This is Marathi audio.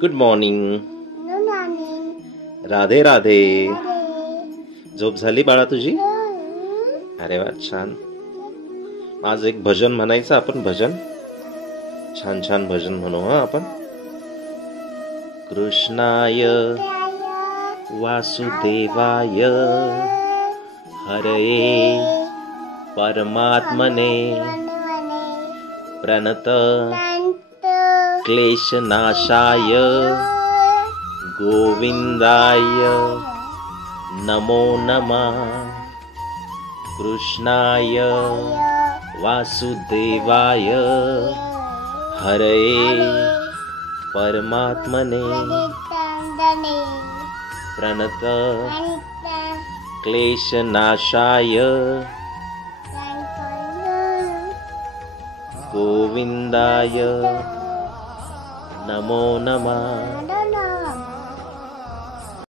Good morning. Good morning. Radhe Radhe. अरे झोप झाली बाळा तुझी? अरे वा, छान. आज एक भजन म्हणायचं आपण. भजन छान छान भजन म्हणू हा आपण. कृष्णाय वासुदेवाय हरये परमात्मने प्रणत क्लेशनाशाय गोविंदाय नमो नमः. कृष्णाय वासुदेवाय हरये परमात्मने प्रणत क्लेशनाशाय गोविंदाय नमो नमः.